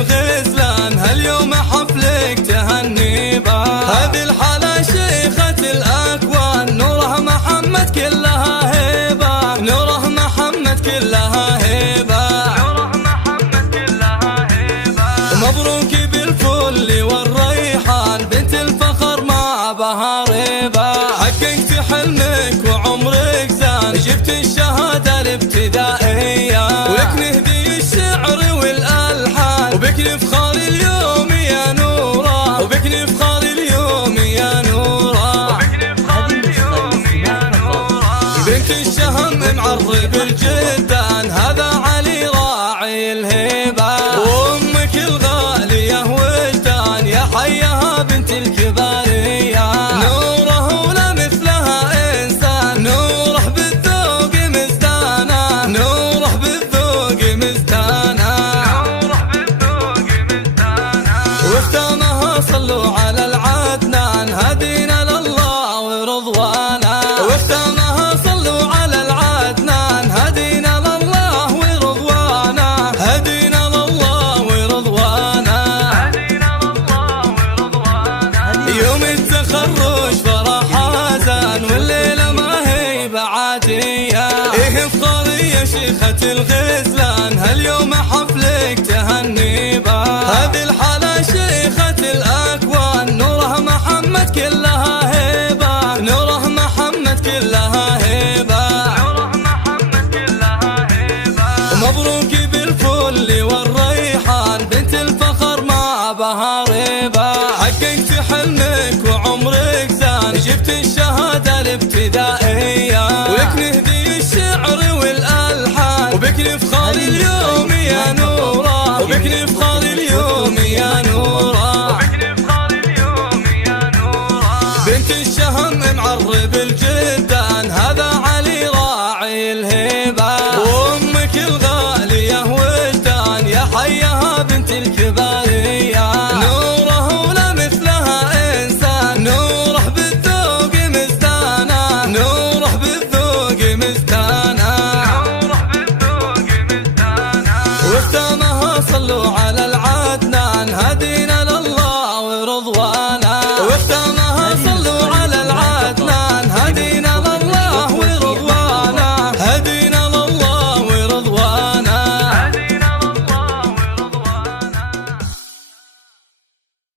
الغزلان هاليوم حفلك تهني با. هذه الحالة شيخة الأكوان نوره محمد كلها هيبة، نوره محمد كلها هيبة، نوره محمد كلها هيبة. مبروك بالفل والريحان بنت الفخر مع بها ريبة. حققت حلمك وعمرك زان جبت الشهادة الابتدائية، ولك نهدي الشعر والألحان وبك نفخر اليوم يا نورة، وبك نفخر اليوم يا نورة، وبك نفخر اليوم يا نورة. بنت الشهم معرب الجدان هذا علي راعي الهيبة، وأمك الغالية وجدان يا حيها بنت الكبارية. نوره ولا مثلها إنسان نوره بالذوق مزدانة، نوره بالذوق مزدانة، نوره بالذوق مزدانة. واختامها صلوا على العدنان هدينا لله ورضوانا، واختامها صلوا على العدنان هدينا لله ورضوانا، هدينا لله ورضوانا، هدينا لله ورضوانا. يوم التخرج فرح حزن والليلة ما هي بعادية، إيه افخري يا شيخة الغزلان هاليوم حفلك تهني با. هذه الحالة شيخة الأكوان نوره محمد كلها هيبة، نوره محمد كلها هيبة، نوره محمد كلها هيبة. مبروك بالفل والريحان بنت الفخر مع بها ريبة. حققت حلمك وعمرك زان جبت الشهادة الابتدائية، ولك نهدي الشعر والألحان وبك نفخر اليوم يا نورة، وبك نفخر اليوم يا نورة، وبك نفخر اليوم يا نورة. بنت الشهم معرب الجدان